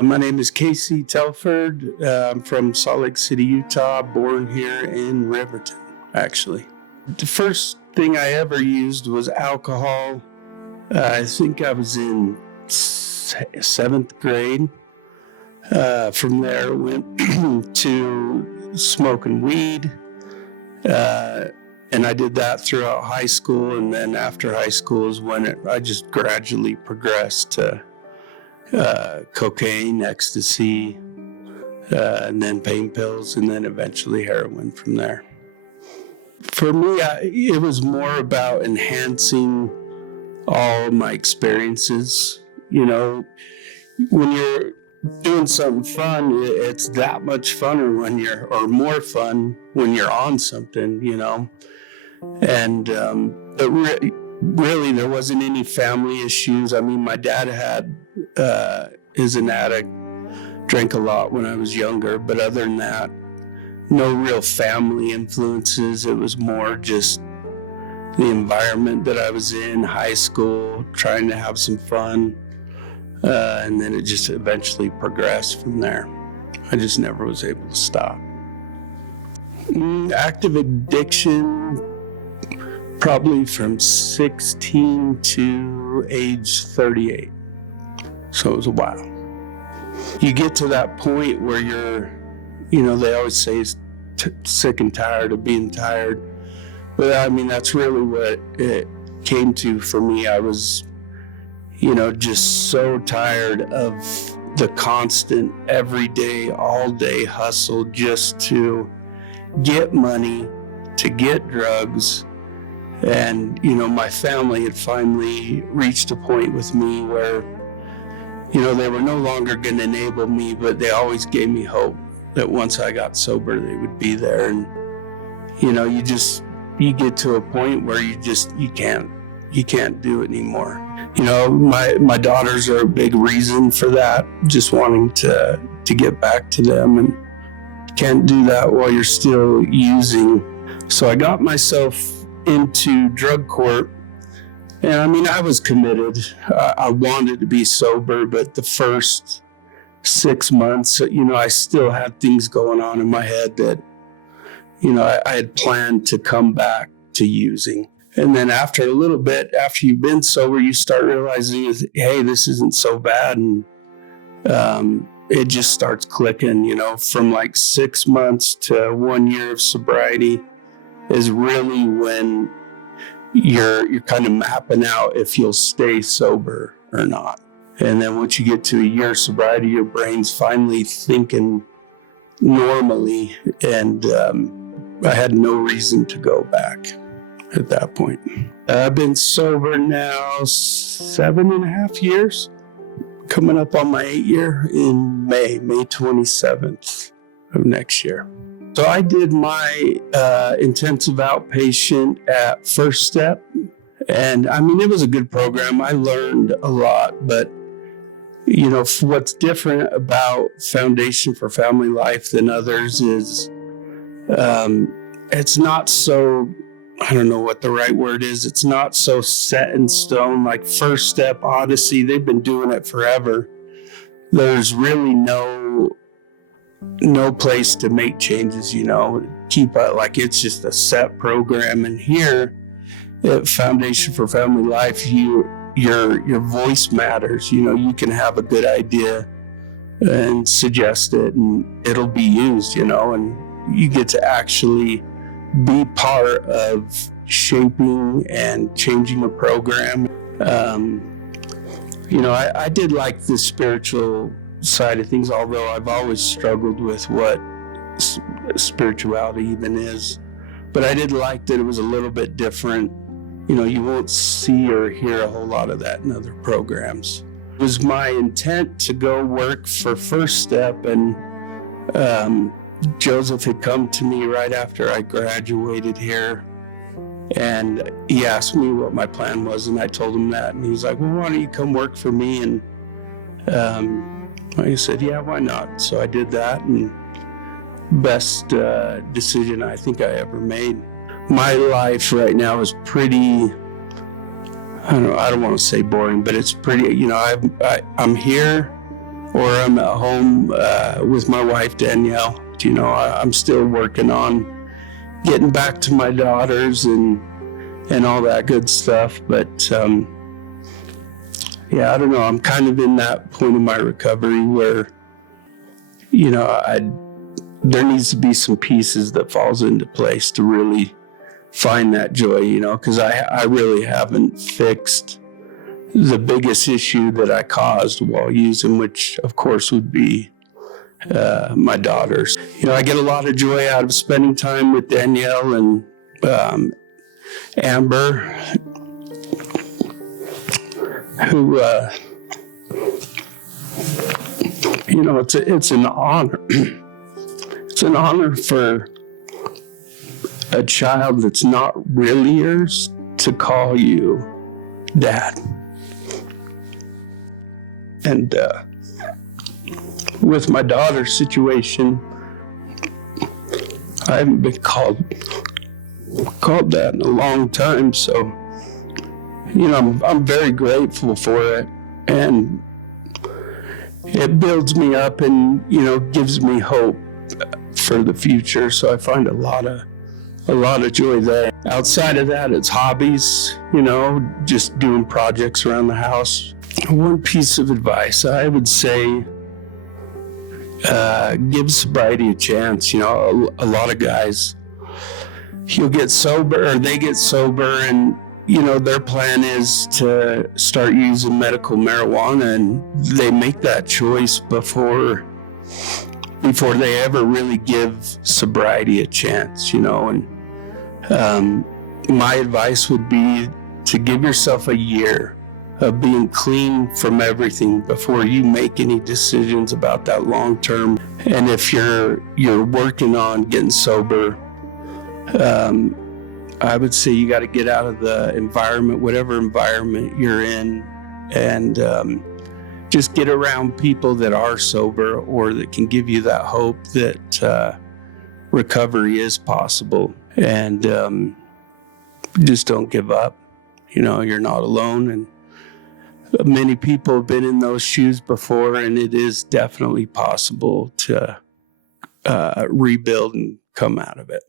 My name is Casey Telford. I'm from Salt Lake City, Utah, born here in Riverton, actually. The first thing I ever used was alcohol. I think I was in seventh grade. From there, went to smoking weed. And I did that throughout high school. And then after high school is when I just gradually progressed to cocaine, ecstasy, and then pain pills, and then eventually heroin from there. For me, it was more about enhancing all my experiences. You know, when you're doing something fun, it's that much funner or more fun when you're on something, you know. And but really, there wasn't any family issues. I mean, my dad is an addict, drank a lot when I was younger, but other than that, no real family influences. It was more just the environment that I was in, high school, trying to have some fun. And then it just eventually progressed from there. I just never was able to stop. Active addiction, probably from 16 to age 38. So it was a while. You get to that point where they always say sick and tired of being tired. But I mean, that's really what it came to for me. I was, just so tired of the constant, everyday, all day hustle just to get money, to get drugs. And, my family had finally reached a point with me where, they were no longer going to enable me, but they always gave me hope that once I got sober, they would be there. And, you get to a point where you can't do it anymore. My daughters are a big reason for that, just wanting to get back to them, and you can't do that while you're still using. So I got myself into drug court, and I mean, I was committed. I wanted to be sober, but the first 6 months, I still had things going on in my head that, I had planned to come back to using. And then after a little bit, after you've been sober, you start realizing, hey, this isn't so bad. And it just starts clicking, from like 6 months to 1 year of sobriety is really when you're kind of mapping out if you'll stay sober or not. And then once you get to a year of sobriety, your brain's finally thinking normally. And I had no reason to go back at that point. I've been sober now 7.5 years, coming up on my 8th year in May 27th of next year. So I did my intensive outpatient at First Step. And I mean, it was a good program. I learned a lot, but what's different about Foundation for Family Life than others is it's not so, I don't know what the right word is. It's not so set in stone like First Step, Odyssey. They've been doing it forever. There's really no place to make changes, keep it like it's just a set program. And here at Foundation for Family Life, your voice matters. You can have a good idea and suggest it, and it'll be used, and you get to actually be part of shaping and changing a program. I did like the spiritual side of things, although I've always struggled with what spirituality even is. But I did like that it was a little bit different. You won't see or hear a whole lot of that in other programs. It was my intent to go work for First Step, and Joseph had come to me right after I graduated here, and he asked me what my plan was, and I told him that, and he was like, well, why don't you come work for me? And I said, yeah, why not? So I did that, and best decision I think I ever made. My life right now is pretty, I don't want to say boring, but it's pretty, I'm here, or I'm at home with my wife, Danielle. You know, I'm still working on getting back to my daughters and all that good stuff. But yeah, I don't know. I'm kind of in that point of my recovery where, you know, there needs to be some pieces that falls into place to really find that joy, you know, because I really haven't fixed the biggest issue that I caused while using, which of course would be my daughters. You know, I get a lot of joy out of spending time with Danielle and Amber, who, you know, it's an honor. It's an honor for a child that's not really yours to call you dad. And with my daughter's situation, I haven't been called that in a long time. So, you know, I'm very grateful for it. And it builds me up and, you know, gives me hope for the future. So I find a lot of joy there. Outside of that, it's hobbies, you know, just doing projects around the house. One piece of advice I would say, give sobriety a chance. You know, a lot of guys, you'll get sober or they get sober and, you know, their plan is to start using medical marijuana, and they make that choice before they ever really give sobriety a chance, you know. And my advice would be to give yourself a year of being clean from everything before you make any decisions about that long term. And if you're working on getting sober, I would say you got to get out of the environment, whatever environment you're in, and just get around people that are sober or that can give you that hope that recovery is possible. And just don't give up. You know, you're not alone, and many people have been in those shoes before, and it is definitely possible to rebuild and come out of it.